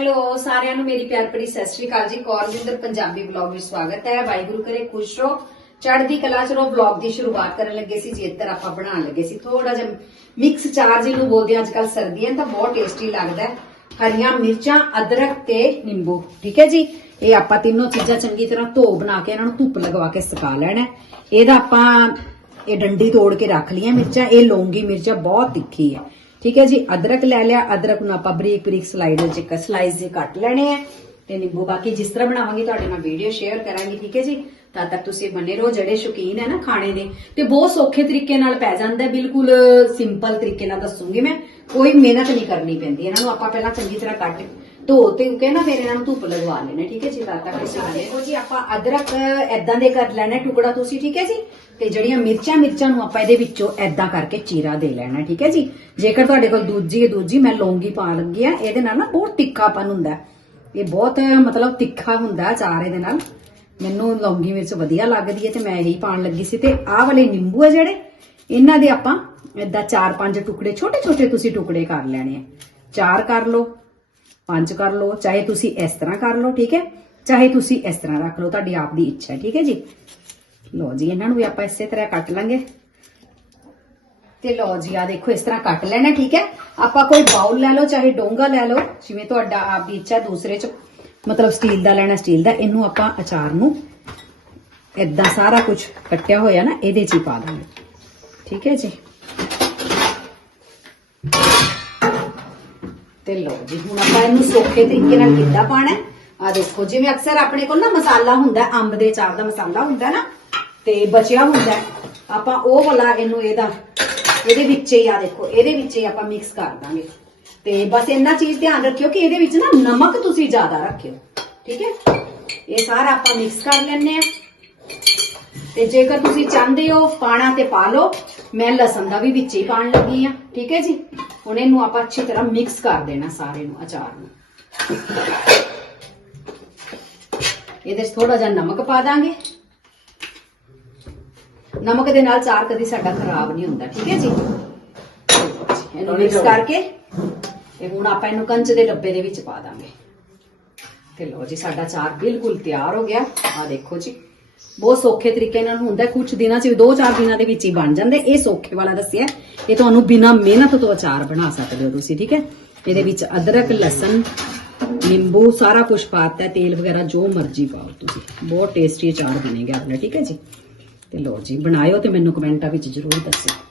Hello, ਸਾਰਿਆਂ ਨੂੰ ਮੇਰੀ ਪਿਆਰ ਭਰੀ ਸਤਿ ਸ਼੍ਰੀ ਅਕਾਲ ਜੀ। ਕੌਰਵਿੰਦਰ ਪੰਜਾਬੀ ਵਲੌਗ ਵਿੱਚ ਸਵਾਗਤ ਹੈ। ਵਾਹਿਗੁਰੂ ਕਰੇ, ਖੁਸ਼ ਰਹੋ। ਚੜ੍ਹਦੀ ਕਲਾ ਚ ਰਹੋ। ਵਲੌਗ ਦੀ ਸ਼ੁਰੂਆਤ ਕਰਨ ਲੱਗੇ ਸੀ ਜੀ ਆਪਾਂ ਬਣਾਉਣ ਲੱਗੇ ਸੀ। ਥੋੜਾ ਜਿਹਾ ਮਿਕਸ ਚਾਰ ਜਿਹਨੂੰ ਬੋਲਦੇ ਅੱਜ ਕੱਲ ਸਰਦੀਆਂ, ਤਾਂ ਬਹੁਤ ਟੇਸਟੀ ਲੱਗਦਾ ਹੈ। ਹਰੀਆਂ ਮਿਰਚਾਂ, ਅਦਰਕ ਤੇ ਨਿੰਬੂ। ਠੀਕ ਹੈ ਜੀ? ਇਹ ਆਪਾਂ ਤਿੰਨੋਂ ਚੀਜ਼ਾਂ ਚੰਗੀ ਤਰ੍ਹਾਂ ਧੋ ਬਣਾ ਕੇ ਇਹਨਾਂ ਨੂੰ ਧੁੱਪ ਲਗਵਾ ਕੇ ਸੁਕਾ ਲੈਣਾ ਇਹਦਾ ਆਪਾਂ, ਇਹ ਡੰਡੀ ਤੋੜ ਕੇ ਰੱਖ ਲਈਆਂ ਮਿਰਚਾਂ। ਇਹ ਲੌਂਗੀ ਮਿਰਚਾਂ ਬਹੁਤ ਤਿੱਖੀ ਹੈ। ਠੀਕ ਹੈ ਜੀ? ਅਦਰਕ ਲੈ ਲਿਆ। ਅਦਰਕ ਨੂੰ ਆਪਾਂ ਬਰੀਕ ਬਰੀਕ ਸਲਾਈਡ ਵਿੱਚ ਸਲਾਈਸ ਦੇ ਕੱਟ ਲੈਣੇ ਆ ਤੇ ਨਿੰਬੂ ਬਾਕੀ ਜਿਸ ਤਰ੍ਹਾਂ ਬਣਾਵਾਂਗੀ ਤੁਹਾਡੇ ਨਾਲ ਵੀਡੀਓ ਸ਼ੇਅਰ ਕਰਾਂਗੀ, ਠੀਕ ਹੈ ਜੀ? ਤਦ ਤੱਕ ਤੁਸੀਂ ਬਨੇ ਰਹੋ, ਜਿਹੜੇ ਸ਼ੌਕੀਨ ਹੈ ਨਾ ਖਾਣੇ ਦੇ। ਤੇ ਬਹੁਤ ਸੌਖੇ ਤਰੀਕੇ ਨਾਲ ਪੈ ਜਾਂਦਾ ਬਿਲਕੁਲ ਸਿੰਪਲ ਤਰੀਕੇ ਨਾਲ ਦੱਸੂਗੀ ਮੈਂ। ਕੋਈ ਮਿਹਨਤ ਨਹੀਂ ਕਰਨੀ ਪੈਂਦੀ, ਇਹਨਾਂ ਨੂੰ ਆਪਾਂ ਪਹਿਲਾਂ ਚੰਗੀ ਤਰ੍ਹਾਂ ਕੱਟ ਧੋ ਤੇ ਕੇ ਨਾ ਫਿਰ ਇਹਨਾਂ ਧੁੱਪ ਲਗਵਾ ਲੈਣਾ, ਠੀਕ ਹੈ ਜੀ? ਤਦ ਤੱਕ ਤੁਸੀਂ ਦੇਖੋ ਜੀ। ਆਪਾਂ ਅਦਰਕ ਐਦਾਂ ਦੇ ਕਰ ਲੈਣਾ ਟੁਕੜਾ ਤੁਸੀਂ, ਠੀਕ ਹੈ ਜੀ? ਤੇ ਜਿਹੜੀਆਂ ਮਿਰਚਾਂ ਮਿਰਚਾਂ ਨੂੰ ਆਪਾਂ ਇਹਦੇ ਵਿੱਚੋਂ ਐਦਾਂ ਕਰਕੇ ਚੀਰਾ ਦੇ ਲੈਣਾ, ਠੀਕ ਹੈ ਜੀ? ਜੇਕਰ ਤੁਹਾਡੇ ਕੋਲ ਦੂਜੀ ਹੈ ਦੂਜੀ ਮੈਂ ਲੌਂਗੀ ਪਾ ਲੱਗੀ ਆ, ਇਹਦੇ ਨਾਲ ਨਾ ਬਹੁਤ ਤਿੱਖਾਪਨ ਹੁੰਦਾ ਹੈ। ਇਹ ਬਹੁਤ, ਮਤਲਬ ਤਿੱਖਾ ਹੁੰਦਾ ਹੈ ਅਚਾਰ ਇਹਦੇ ਨਾਲ। ਮੈਨੂੰ ਲੌਂਗੀ ਮਿਰਚ ਵਧੀਆ ਲੱਗਦੀ ਹੈ ਤੇ ਮੈਂ ਇਹੀ ਪਾਉਣ ਲੱਗੀ ਸੀ। ਤੇ ਆਹ ਵਾਲੇ ਨਿੰਬੂ ਹੈ ਜਿਹੜੇ, ਇਹਨਾਂ ਦੇ ਆਪਾਂ ਏਦਾਂ ਚਾਰ ਪੰਜ ਟੁਕੜੇ ਛੋਟੇ ਛੋਟੇ ਤੁਸੀਂ ਟੁਕੜੇ ਕਰ ਲੈਣੇ ਆ। ਚਾਰ ਕਰ ਲਓ, ਪੰਜ ਕਰ ਲਓ, ਚਾਹੇ ਤੁਸੀਂ ਇਸ ਤਰ੍ਹਾਂ ਕਰ ਲਓ, ਠੀਕ ਹੈ? ਚਾਹੇ ਤੁਸੀਂ ਇਸ ਤਰ੍ਹਾਂ ਰੱਖ ਲਓ, ਤੁਹਾਡੀ ਆਪ ਦੀ ਇੱਛਾ ਠੀਕ ਹੈ ਜੀ? ਲਓ ਜੀ, ਇਹਨਾਂ ਨੂੰ ਵੀ ਆਪਾਂ ਇਸੇ ਤਰ੍ਹਾਂ ਕੱਟ ਲਾਂਗੇ। ਤੇ ਲਓ ਜੀ ਆ ਦੇਖੋ, ਇਸ ਤਰ੍ਹਾਂ ਕੱਟ ਲੈਣਾ, ਠੀਕ ਹੈ? ਆਪਾਂ ਕੋਈ ਬਾਉਲ ਲੈ ਲਓ, ਚਾਹੇ ਡੋਂਗਾ ਲੈ ਲਓ, ਜਿਵੇਂ ਤੁਹਾਡਾ ਆਪ ਦੀ ਇੱਛਾ, ਦੂਸਰੇ ਚ ਮਤਲਬ ਸਟੀਲ ਦਾ ਲੈਣਾ, ਸਟੀਲ ਦਾ, ਇਹਨੂੰ ਆਪਾਂ ਅਚਾਰ ਨੂੰ ਇਦਾਂ ਸਾਰਾ ਕੁਝ ਕੱਟਿਆ ਹੋਇਆ ਨਾ, ਇਹਦੇ ਚ ਹੀ ਪਾ ਦਾਂਗੇ ਠੀਕ ਹੈ ਜੀ? ਤੇ ਲਓ ਜੀ, ਹੁਣ ਆਪਾਂ ਇਹਨੂੰ ਸੌਖੇ ਤਰੀਕੇ ਨਾਲ ਕਿੱਦਾਂ ਪਾਣਾ ਆ ਦੇਖੋ, ਜਿਵੇਂ ਅਕਸਰ ਆਪਣੇ ਕੋਲ ਨਾ ਮਸਾਲਾ ਹੁੰਦਾ ਅੰਬ ਦੇ ਅਚਾਰ ਦਾ ਮਸਾਲਾ ਹੁੰਦਾ ਨਾ, ਤੇ ਬਚਿਆ ਹੁੰਦਾ ਆਪਾਂ ਉਹ ਵਾਲਾ ਇਹਨੂੰ ਇਹਦਾ ਇਹਦੇ ਵਿੱਚ ਹੀ ਆ ਦੇਖੋ, ਇਹਦੇ ਵਿੱਚ ਹੀ ਆਪਾਂ ਮਿਕਸ ਕਰ ਦਾਂਗੇ। ਤੇ ਬਸ ਇੰਨਾ ਚੀਜ਼ ਧਿਆਨ ਰੱਖਿਓ ਕਿ ਇਹਦੇ ਵਿੱਚ ਨਾ ਨਮਕ ਤੁਸੀਂ ਜ਼ਿਆਦਾ ਰੱਖਿਓ, ਠੀਕ ਹੈ? ਇਹ ਸਾਰਾ ਆਪਾਂ ਮਿਕਸ ਕਰ ਲੈਣੇ ਆ ਤੇ ਜੇਕਰ ਤੁਸੀਂ ਚਾਹੁੰਦੇ ਹੋ ਪਾਣਾ ਤੇ ਪਾ ਲਓ, ਮੈਂ ਲਸਣ ਦਾ ਵੀ ਵਿੱਚ ਹੀ ਪਾਣ ਲੱਗੀ ਆ ਠੀਕ ਹੈ ਜੀ? ਹੁਣ ਇਹਨੂੰ ਆਪਾਂ ਅੱਛੀ ਤਰ੍ਹਾਂ ਮਿਕਸ ਕਰ ਦੇਣਾ ਸਾਰੇ ਨੂੰ, ਅਚਾਰ ਨੂੰ। ਇਹਦੇ 'ਚ ਥੋੜਾ ਜਿਹਾ ਨਮਕ ਪਾ ਦਾਂਗੇ। ਨਮਕ ਦੇ ਨਾਲ ਚਾਰ ਕਦੀ ਸਾਡਾ ਖਰਾਬ ਨਹੀਂ ਹੁੰਦਾ ਠੀਕ ਹੈ ਜੀ? ਇਹਨੂੰ ਮਿਕਸ ਕਰਕੇ ਇਹ ਹੁਣ ਆਪਾਂ ਇਹਨੂੰ ਕੰਚ ਦੇ ਡੱਬੇ ਦੇ ਵਿੱਚ ਪਾ ਦਾਂਗੇ। ਤੇ ਲਓ ਜੀ ਸਾਡਾ ਚਾਰ ਬਿਲਕੁਲ ਤਿਆਰ ਹੋ ਗਿਆ। ਆ ਦੇਖੋ ਜੀ ਬਹੁਤ ਸੌਖੇ ਤਰੀਕੇ ਨਾਲ ਹੁੰਦਾ ਕੁਝ ਦਿਨਾਂ ਚ 2-4 ਦਿਨਾਂ ਦੇ ਵਿੱਚ ਹੀ ਬਣ ਜਾਂਦੇ। ਇਹ ਸੌਖੇ ਵਾਲਾ ਦੱਸਿਆ ਇਹ ਤੁਹਾਨੂੰ ਬਿਨਾਂ ਮਿਹਨਤ ਤੋਂ ਅਚਾਰ ਬਣਾ ਸਕਦੇ ਹੋ ਤੁਸੀਂ ਠੀਕ ਹੈ? ਇਹਦੇ ਵਿੱਚ ਅਦਰਕ ਲਸਣ ਨਿੰਬੂ ਸਾਰਾ ਕੁਝ ਪਾਤਾ ਤੇਲ ਵਗੈਰਾ ਜੋ ਮਰਜ਼ੀ ਪਾਓ ਤੁਸੀਂ। ਬਹੁਤ ਟੇਸਟੀ ਅਚਾਰ ਬਣੇਗਾ ਆਪਣਾ ਠੀਕ ਹੈ ਜੀ? ਤੇ ਲੋ ਜੀ ਬਣਾਇਓ ਤੇ ਮੈਨੂੰ ਕਮੈਂਟਾਂ ਵਿੱਚ ਜ਼ਰੂਰ ਦੱਸਿਓ।